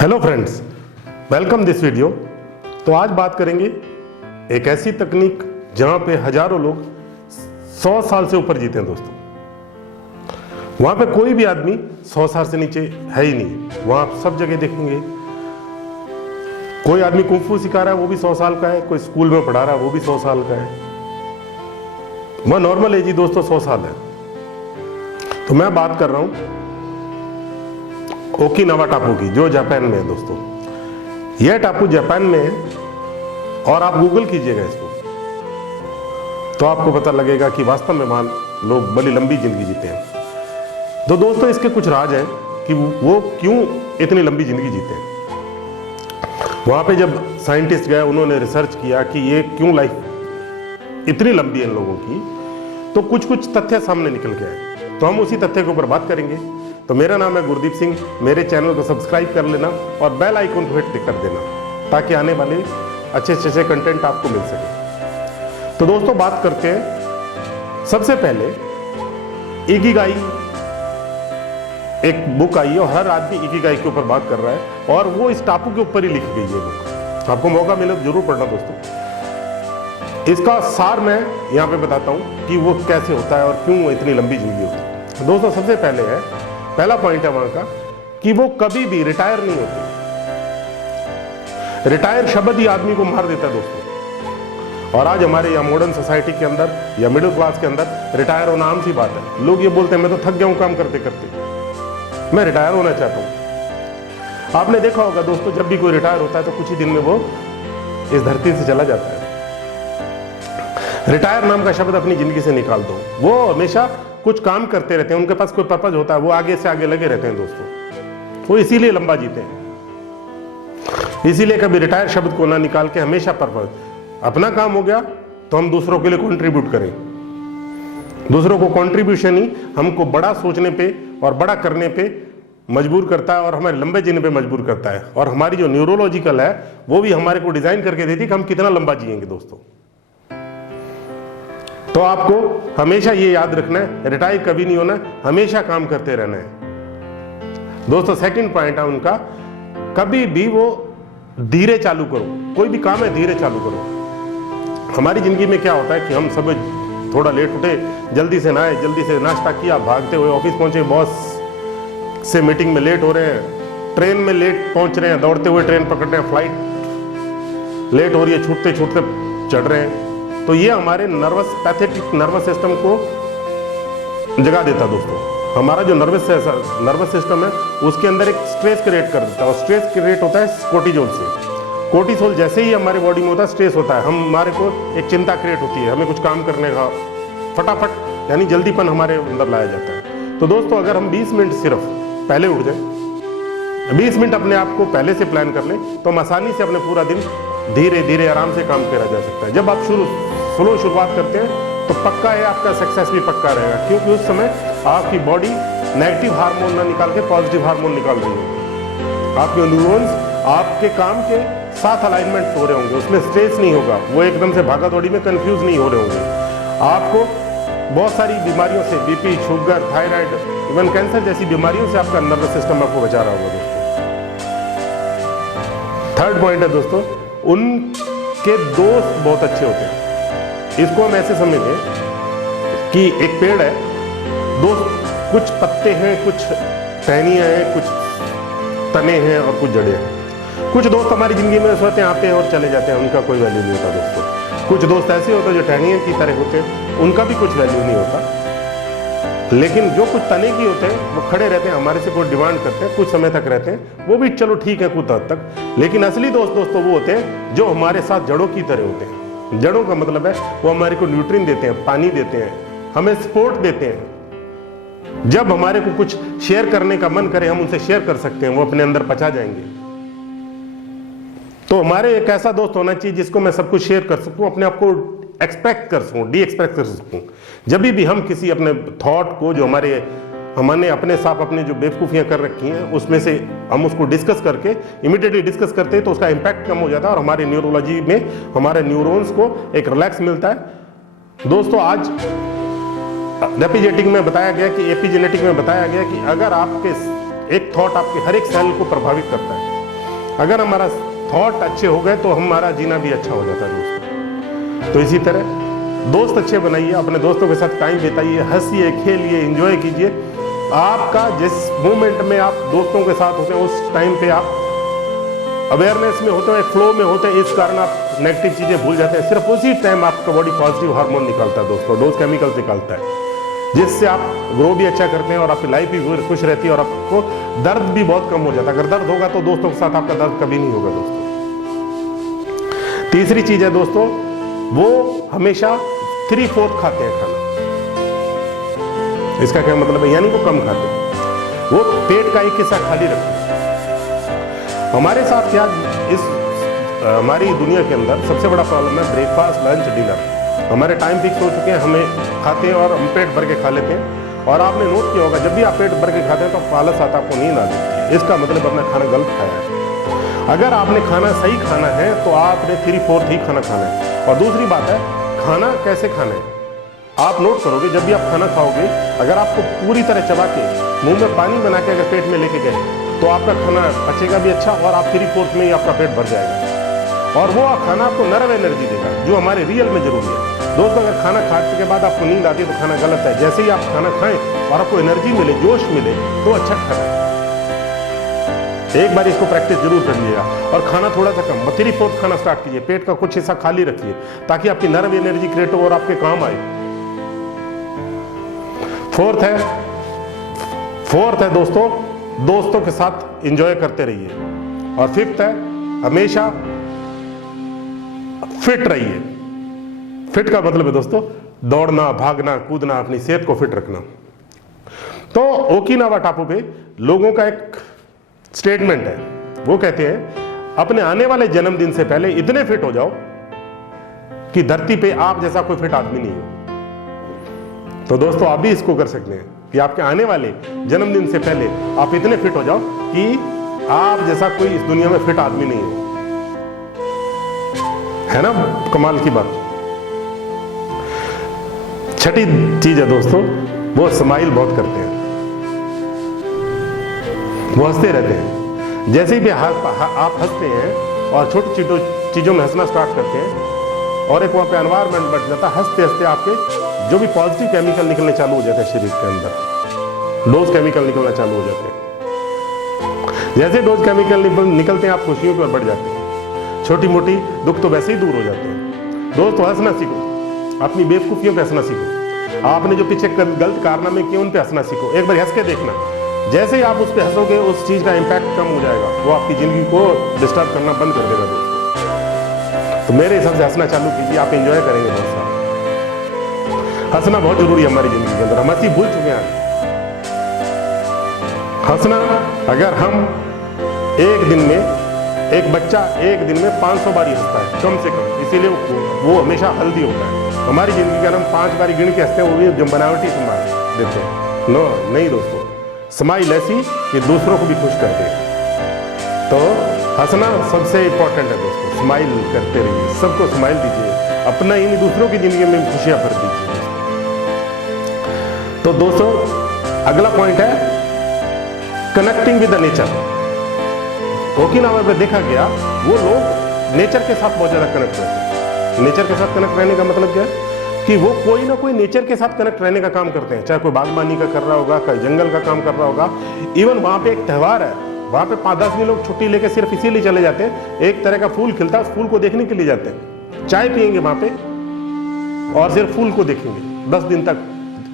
Hello friends, welcome this video. तो आज बात करेंगे एक ऐसी तकनीक जहां पे हजारों लोग 100 साल से ऊपर जीते हैं दोस्तों। वहां पे कोई भी आदमी 100 साल से नीचे है ही नहीं। वहां आप सब जगह देखेंगे कोई आदमी कुंफू सिखा रहा है वो भी 100 साल का है, कोई स्कूल में पढ़ा रहा है वो भी 100 साल का है। वह नॉर्मल एज ही दोस्तों 100 साल है। तो मैं बात कर रहा हूं ओकिनावा टापू की, जो जापान में है दोस्तों। यह टापू जापान में है और आप गूगल कीजिएगा इसको तो आपको पता लगेगा कि वास्तव में वहां लोग बड़ी लंबी जिंदगी जीते हैं। तो दोस्तों इसके कुछ राज हैं कि वो क्यों इतनी लंबी जिंदगी जीते हैं। वहां पे जब साइंटिस्ट गए उन्होंने रिसर्च किया कि ये क्यों लाइफ इतनी लंबी है इन लोगों की, तो कुछ कुछ तथ्य सामने निकल के आए। तो हम उसी तथ्य के ऊपर बात करेंगे। तो मेरा नाम है गुरदीप सिंह। मेरे चैनल को सब्सक्राइब कर लेना और बेल आइकन को हिट कर देना ताकि आने वाले अच्छे अच्छे कंटेंट आपको मिल सके। तो दोस्तों बात करते हैं। सबसे पहले इकिगाई एक बुक आई है और हर आदमी इकिगाई के ऊपर बात कर रहा है और वो इस टापू के ऊपर ही लिखी गई है बुक। आपको मौका मिले तो जरूर पढ़ना दोस्तों। इसका सार मैं यहाँ पे बताता हूँ कि वो कैसे होता है और क्यों इतनी लंबी जिंदगी होती है। दोस्तों सबसे पहला पॉइंट है वहां का कि वो कभी भी रिटायर नहीं होते। रिटायर शब्द ही आदमी को मार देता है दोस्तों। और आज हमारे यहाँ मॉडर्न सोसाइटी के अंदर या मिडिल क्लास के अंदर रिटायर होना आम सी बात है। लोग ये बोलते हैं मैं तो थक गया हूं काम करते करते, मैं रिटायर होना चाहता हूं। आपने देखा होगा दोस्तों, जब भी कोई रिटायर होता है तो कुछ ही दिन में वो इस धरती से चला जाता है। रिटायर नाम का शब्द अपनी जिंदगी से निकाल दो। वो हमेशा कुछ काम करते रहते हैं, उनके पास कोई पर्पज होता है, वो आगे से आगे लगे रहते हैं दोस्तों। वो इसीलिए लंबा जीते हैं। इसीलिए कभी रिटायर शब्द को ना निकाल के हमेशा पर्पज, अपना काम हो गया तो हम दूसरों के लिए कंट्रीब्यूट करें। दूसरों को कंट्रीब्यूशन ही हमको बड़ा सोचने पे और बड़ा करने पे मजबूर करता है और हमारे लंबे जीने पे मजबूर करता है। और हमारी जो न्यूरोलॉजिकल है वो भी हमारे को डिजाइन करके देती है कि हम कितना लंबा जिएंगे दोस्तों। तो आपको हमेशा ये याद रखना है, रिटायर कभी नहीं होना, हमेशा काम करते रहना है दोस्तों। सेकंड पॉइंट है उनका, कभी भी वो धीरे चालू करो। कोई भी काम है धीरे चालू करो। हमारी जिंदगी में क्या होता है कि हम सब थोड़ा लेट उठे, जल्दी से नहाए, जल्दी से नाश्ता किया, भागते हुए ऑफिस पहुंचे, बॉस से मीटिंग में लेट हो रहे हैं, ट्रेन में लेट पहुंच रहे हैं, दौड़ते हुए ट्रेन पकड़ रहे हैं, फ्लाइट लेट हो रही है, छूटते छूटते चढ़ रहे हैं। तो ये हमारे पैथेटिक नर्वस सिस्टम को जगा देता दोस्तों। हमारा जो नर्वस सिस्टम है उसके अंदर एक स्ट्रेस क्रिएट कर देता है और स्ट्रेस क्रिएट होता है कोर्टिजोल से। कोर्टिसोल जैसे ही हमारे बॉडी में होता है, स्ट्रेस होता है, हमारे को एक चिंता क्रिएट होती है, हमें कुछ काम करने का फटाफट यानी जल्दीपन हमारे अंदर लाया जाता है। तो दोस्तों अगर हम 20 मिनट सिर्फ पहले उठ जाए, 20 मिनट अपने आप को पहले से प्लान कर लें तो हम आसानी से अपने पूरा दिन धीरे धीरे आराम से काम किया जा सकता है। जब आप स्लो शुरुआत करते हैं तो पक्का है आपका सक्सेस भी पक्का रहेगा, क्योंकि उस समय आपकी बॉडी नेगेटिव हार्मोन ना निकाल के पॉजिटिव हार्मोन निकाल रही होगी। आपके न्यूरॉन्स आपके काम के साथ अलाइनमेंट हो रहे होंगे, उसमें स्ट्रेस नहीं होगा, वो एकदम से भागा दौड़ी में कंफ्यूज नहीं हो रहे होंगे। आपको बहुत सारी बीमारियों से, BP, sugar, thyroid, even cancer जैसी बीमारियों से आपका नर्वस सिस्टम आपको बचा रहा होगा दोस्तों। थर्ड पॉइंट है दोस्तों, उनके दोस्त बहुत अच्छे होते हैं। इसको हम ऐसे समझेंगे कि एक पेड़ है, दोस्त कुछ पत्ते हैं, कुछ टहनियां हैं, कुछ तने हैं और कुछ जड़ें हैं। कुछ दोस्त हमारी जिंदगी में सोते हैं, आते हैं और चले जाते हैं, उनका कोई वैल्यू नहीं होता दोस्तों। कुछ दोस्त ऐसे होते हैं जो टहनियों की तरह होते हैं, उनका भी कुछ वैल्यू नहीं होता। लेकिन जो कुछ तने की होते हैं वो खड़े रहते हैं, हमारे से कोई डिमांड करते हैं, कुछ समय तक रहते हैं, वो भी चलो ठीक है कुछ हद तक। लेकिन असली दोस्त दोस्तों वो होते हैं जो हमारे साथ जड़ों की तरह होते हैं। जड़ों का मतलब है वो हमारे को न्यूट्रिएंट देते हैं, पानी देते हैं, हमें सपोर्ट देते हैं। जब हमारे को कुछ शेयर करने का मन करे हम उनसे शेयर कर सकते हैं, वो अपने अंदर पचा जाएंगे। तो हमारे एक ऐसा दोस्त होना चाहिए जिसको मैं सब कुछ शेयर कर सकूं, अपने आप को एक्सपेक्ट कर सकूं, डी एक्सपेक्ट कर सकूं। जब भी हम किसी अपने थॉट को जो हमने अपने साथ अपने जो बेवकूफ़ियाँ कर रखी हैं उसमें से हम उसको डिस्कस करके इमीडिएटली डिस्कस करते हैं तो उसका इम्पैक्ट कम हो जाता है और हमारे न्यूरोलॉजी में हमारे न्यूरॉन्स को एक रिलैक्स मिलता है दोस्तों। आज एपिजेनेटिक में बताया गया कि अगर आपके एक थॉट आपके हर एक सेल को प्रभावित करता है अगर हमारा थॉट अच्छे हो गए तो हमारा जीना भी अच्छा हो जाता है दोस्तों। तो इसी तरह दोस्त अच्छे बनाइए, अपने दोस्तों के साथ टाइम बिताइए, हंसिए, खेलिए, एंजॉय कीजिए। आपका जिस मोमेंट में आप दोस्तों के साथ होते हैं उस टाइम पे आप अवेयरनेस में होते हैं, फ्लो में होते हैं, इस कारण आप नेगेटिव चीजें भूल जाते हैं। सिर्फ उसी टाइम आपका बॉडी पॉजिटिव हार्मोन निकालता है दोस्तों, डोज केमिकल्स निकालता है, जिससे आप ग्रो भी अच्छा करते हैं और आपकी लाइफ भी खुश रहती है और आपको दर्द भी बहुत कम हो जाता है। अगर दर्द होगा तो दोस्तों के साथ आपका दर्द कभी नहीं होगा दोस्तों। तीसरी चीज है दोस्तों, वो हमेशा 3/4 खाते हैं खाना। इसका क्या मतलब है, यानी वो कम खाते हैं, वो पेट का एक हिस्सा खाली रखते हैं। हमारे साथ क्या इस हमारी दुनिया के अंदर सबसे बड़ा प्रॉब्लम है ब्रेकफास्ट, लंच, डिनर। हमारे टाइम फिक्स हो चुके हैं, हमें खाते हैं और हम पेट भर के खा लेते हैं। और आपने नोट किया होगा, जब भी आप पेट भर के खाते हैं तो आलस आता है, आपको नींद आती है। इसका मतलब आपने खाना गलत खाया है। अगर आपने खाना सही खाना है तो आपने 3/4 ही खाना खाना है। और दूसरी बात है, खाना कैसे खाना है आप नोट करोगे। जब भी आप खाना खाओगे, अगर आपको पूरी तरह चबा के मुंह में पानी बना के अगर पेट में लेके गए तो आपका खाना पचेगा भी अच्छा और आप 3/4 में ही आपका पेट भर जाएगा। और वो खाना आपको नर्व एनर्जी देगा, जो हमारे रियल में जरूरी है दोस्तों। अगर खाना खाने के बाद आपको नींद आती है तो खाना गलत है। जैसे ही आप खाना खाएं और आपको एनर्जी मिले, जोश मिले, तो अच्छा खाना है। एक बार इसको प्रैक्टिस जरूर करिएगा और खाना थोड़ा सा कम, 3/4 खाना स्टार्ट कीजिए। पेट का कुछ हिस्सा खाली रखिए ताकि आपकी नर्व एनर्जी क्रिएट हो और आपके काम आए। फोर्थ है दोस्तों, दोस्तों के साथ एंजॉय करते रहिए। और फिफ्थ है, हमेशा फिट रहिए। फिट का मतलब है दोस्तों दौड़ना, भागना, कूदना, अपनी सेहत को फिट रखना। तो ओकिनावा टापू पे लोगों का एक स्टेटमेंट है, वो कहते हैं अपने आने वाले जन्मदिन से पहले इतने फिट हो जाओ कि धरती पे आप जैसा कोई फिट आदमी नहीं हो। तो दोस्तों आप भी इसको कर सकते हैं कि आपके आने वाले जन्मदिन से पहले आप इतने फिट हो जाओ कि आप जैसा कोई इस दुनिया में फिट आदमी नहीं हो। है ना कमाल की बात। छठी चीज है दोस्तों, वो स्माइल बहुत करते हैं, वो हंसते रहते हैं। जैसे ही भी आप हंसते हैं और छोटी छोटी चीजों में हंसना स्टार्ट करते हैं और एक वहां पे एनवायरमेंट बन जाता है, हंसते हंसते आपके जो भी पॉजिटिव केमिकल निकलने चालू हो जाते हैं शरीर के अंदर, डोज केमिकल निकलना चालू हो जाते हैं। जैसे डोज केमिकल निकलते हैं आप खुशियों की ओर बढ़ जाते हैं, छोटी मोटी दुख तो वैसे ही दूर हो जाते हैं। दोस्तों हंसना सीखो, अपनी बेवकूफियों पे हंसना सीखो। आपने जो पीछे गलत कारनामे किए उन पे हंसना सीखो। एक बार हंस के देखना, जैसे ही आप उस पे हंसोगे उस चीज का इंपैक्ट कम हो जाएगा, वो आपकी जिंदगी को डिस्टर्ब करना बंद कर देगा दोस्तों। तो मेरे हिसाब से हंसना चालू कीजिए, आप एंजॉय करेंगे बहुत सारा। हंसना बहुत जरूरी है हमारी जिंदगी के अंदर, हम हंसी भूल चुके हैं। हंसना, अगर हम एक दिन में, एक बच्चा एक दिन में 500 बारी हंसता है कम से कम, इसीलिए वो हमेशा हेल्दी होता है। हमारी जिंदगी का हम 5 बारी गिन के हंसते हैं, वो भी जो बनावटी स्माइल देते हैं। नो नहीं दोस्तों, स्माइल ऐसी कि दूसरों को भी खुश कर दे। तो हंसना सबसे इंपॉर्टेंट है दोस्तों, स्माइल करते रहिए, सबको स्माइल दीजिए, अपना ही नहीं दूसरों की जिंदगी में खुशियां भर दीजिए। तो दोस्तों अगला पॉइंट है connecting with the nature. Okinawa में देखा गया वो लोग नेचर के साथ बहुत ज्यादा कनेक्ट रहते हैं। नेचर के साथ कनेक्ट रहने का मतलब क्या है कि वो कोई ना कोई नेचर के साथ कनेक्ट रहने का काम करते हैं, चाहे कोई बागबानी का कर रहा होगा, कोई जंगल का काम कर रहा होगा। इवन वहां पे एक त्योहार है, वहां पे 5-10 दिन लोग छुट्टी लेके सिर्फ इसीलिए चले जाते हैं, एक तरह का फूल खिलता है उस फूल को देखने के लिए जाते हैं, चाय पियेंगे वहां पे और सिर्फ फूल को देखेंगे, 10 दिन तक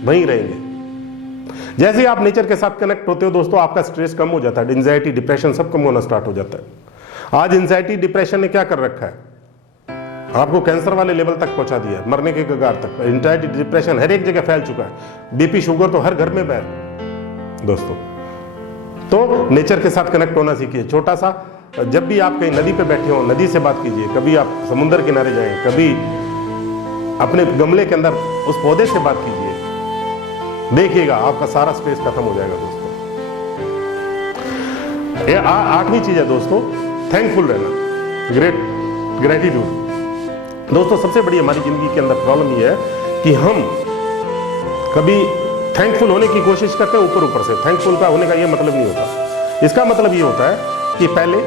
वहीं रहेंगे। जैसे ही आप नेचर के साथ कनेक्ट होते हो दोस्तों, आपका स्ट्रेस कम हो जाता है, एंजाइटी, डिप्रेशन सब कम होना स्टार्ट हो जाता है। आज एंजाइटी, डिप्रेशन ने क्या कर रखा है, आपको कैंसर वाले लेवल तक पहुंचा दिया, मरने के कगार तक। एंजाइटी, डिप्रेशन हर एक जगह फैल चुका है, बीपी, शुगर तो हर घर में है दोस्तों। तो नेचर के साथ कनेक्ट होना सीखिए। छोटा सा, जब भी आप कहीं नदी पे बैठे हो, नदी से बात कीजिए, कभी आप समुद्र किनारे जाएं, कभी अपने गमले के अंदर उस पौधे से बात कीजिए, देखिएगा आपका सारा स्ट्रेस खत्म हो जाएगा दोस्तों। ये 8वीं चीज है दोस्तों, थैंकफुल रहना, ग्रेटिट्यूड। दोस्तों सबसे बड़ी हमारी जिंदगी के अंदर प्रॉब्लम ये है कि हम कभी थैंकफुल होने की कोशिश करते हैं ऊपर से। थैंकफुल का होने का ये मतलब नहीं होता। इसका मतलब ये होता है कि पहले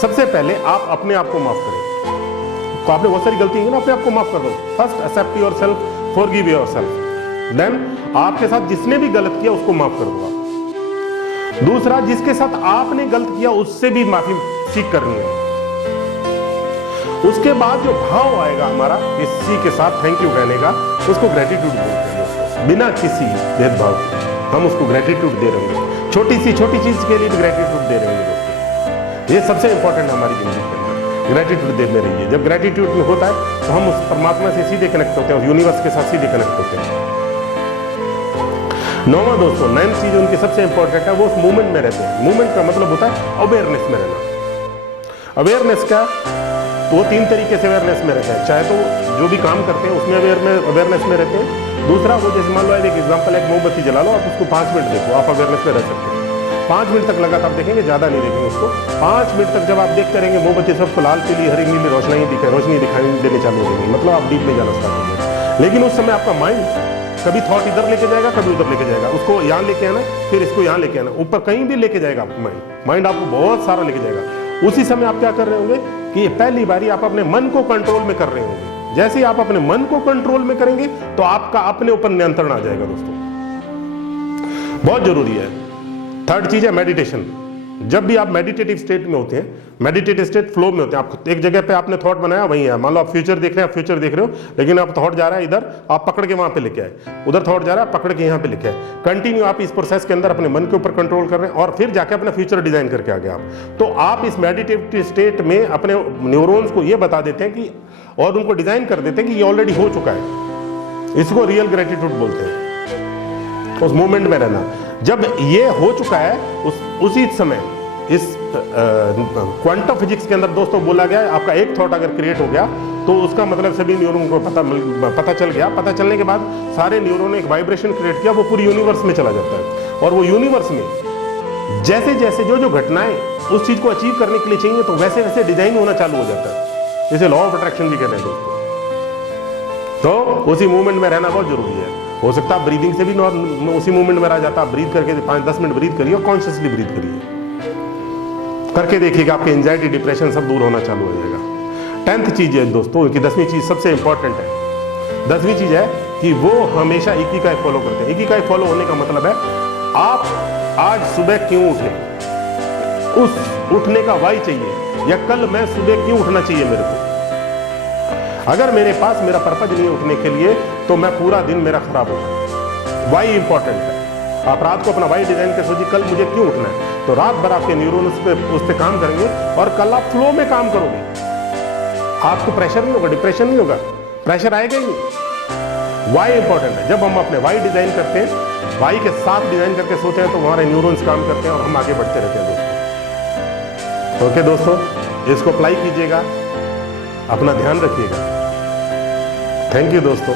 सबसे पहले आप अपने आप को माफ करें। तो आपने बहुत सारी गलती की ना, अपने आप को माफ कर दो। First accept yourself, forgive yourself. Then आपके साथ जिसने भी गलत किया उसको माफ कर दो आप। दूसरा, जिसके साथ आपने गलत किया उससे भी माफी सीख करनी है। उसके बाद जो भाव आएगा हमारा किसी के साथ थैंक यू कहने का, उसको ग्रेटिट्यूड बोलते हैं। बिना किसी भेदभाव के हम उसको ग्रेटिट्यूड दे रहे हैं। छोटी चीज के लिए भी ग्रेटिट्यूड दे रहे हैं दोस्तों। ये सबसे इंपॉर्टेंट हमारी जिंदगी के अंदर ग्रेटिट्यूड देते रहिए। जब ग्रेटिट्यूड में होता है तो हम उस परमात्मा से सीधे कनेक्ट होते हैं और यूनिवर्स के साथ सीधे कनेक्ट होते हैं। नौवां दोस्तों, 9th चीज उनकी सबसे इंपॉर्टेंट है, वो उस मूवमेंट में रहते हैं। मूवमेंट का मतलब होता है अवेयरनेस में रहना। अवेयरनेस का तो वो 3 तरीके से अवेयरनेस में रहते हैं। चाहे तो जो भी काम करते हैं उसमें अवेयरनेस में रहते हैं। दूसरा, वो जैसे मान लो एक एग्जाम्पल, एक मोमबत्ती जला लो, आप उसको 5 मिनट देखो, आप अवेयरनेस में रह सकते हैं। 5 मिनट तक लगातार देखेंगे, ज्यादा नहीं देखेंगे उसको। 5 मिनट तक जब आप देखते रहेंगे मोमबत्ती सबको लाल, पीली, हरी, नीली रोशनी दिखाई देने चालू हो जाएगी, मतलब आप डीप में जाना स्टार्ट हो जाएगा। लेकिन उस समय आपका माइंड कभी थॉट इधर लेके जाएगा, कभी उधर लेके जाएगा, उसको यहाँ लेके आना, फिर इसको यहाँ लेके आना, ऊपर कहीं भी लेके जाएगा आपको। माइंड आपको बहुत सारा लेके जाएगा। उसी समय आप क्या कर रहे होंगे कि पहली बारी आप अपने मन को कंट्रोल में कर रहे होंगे। जैसे ही आप अपने मन को कंट्रोल में करेंगे तो आपका अपने ऊपर नियंत्रण आ जाएगा दोस्तों। बहुत जरूरी है। 3rd चीज है मेडिटेशन। जब भी आप मेडिटेटिव स्टेट में होते हैं, मेडिटेटिव स्टेट फ्लो में होते हैं, आप एक जगह पे आपने थॉट बनाया वहीं है। मान लो आप फ्यूचर देख रहे हैं, आप फ्यूचर देख रहे हो, लेकिन आप थॉट जा रहा है इधर, आप पकड़ के वहां पे लेके आए, उधर थॉट जा रहा है, पकड़ के यहाँ पे लेके आए। कंटिन्यू आप इस प्रोसेस के अंदर अपने मन के ऊपर कंट्रोल कर रहे हैं और फिर जाके अपना फ्यूचर डिजाइन करके आ गए आप। तो आप इस मेडिटेटिव स्टेट में अपने न्यूरॉन्स को ये बता देते हैं कि, और उनको डिजाइन कर देते हैं कि ये ऑलरेडी हो चुका है। इसको रियल ग्रेटिट्यूड बोलते हैं, उस मोमेंट में रहना। जब ये हो चुका है उसी समय इस क्वांटम फिजिक्स के अंदर दोस्तों बोला गया है, आपका एक थॉट अगर क्रिएट हो गया तो उसका मतलब सभी न्यूरॉन को पता चल गया। पता चलने के बाद सारे न्यूरॉन ने एक वाइब्रेशन क्रिएट किया, वो पूरी यूनिवर्स में चला जाता है। और वो यूनिवर्स में जैसे जैसे जो घटनाएं उस चीज को अचीव करने के लिए चाहिए तो वैसे वैसे डिजाइन होना चालू हो जाता है। इसे लॉ ऑफ अट्रैक्शन भी कहते हैं दोस्तों। तो उसी मूवमेंट में रहना बहुत जरूरी है। हो सकता है ब्रीदिंग से भी उसी मूवमेंट में रह जाता। आप ब्रीथ करके 5-10 मिनट ब्रीथ करिए, कॉन्शियसली ब्रीथ करिए, करके देखिएगा आपकी एंजाइटी, डिप्रेशन सब दूर होना चालू हो जाएगा। 10th चीज है दोस्तों कि 10वीं चीज सबसे इंपॉर्टेंट है। 10वीं चीज है कि वो हमेशा इकिगाई फॉलो करते हैं। इकिगाई फॉलो होने का मतलब है आप आज सुबह क्यों उठे, उस उठने का वाई चाहिए, या कल मैं सुबह क्यों उठना चाहिए मेरे को। अगर मेरे पास मेरा पर्पज नहीं उठने के लिए तो मैं पूरा दिन मेरा खराब होगा। वाई इंपॉर्टेंट है। आप रात को अपना वाई डिजाइन कर सोचिए, कल मुझे क्यों उठना है, तो रात भर आपके न्यूरॉन उस पर काम करेंगे और कल आप फ्लो में काम करोगे। आपको प्रेशर नहीं होगा, डिप्रेशन नहीं होगा, प्रेशर आएगा ही नहीं। वाई इंपॉर्टेंट है। जब हम अपने वाई डिजाइन करते हैं, वाई के साथ डिजाइन करके सोते हैं तो हमारे न्यूरॉन्स काम करते हैं और हम आगे बढ़ते रहते हैं दोस्तों। ओके दोस्तों, इसको अप्लाई कीजिएगा, अपना ध्यान रखिएगा। थैंक यू दोस्तों।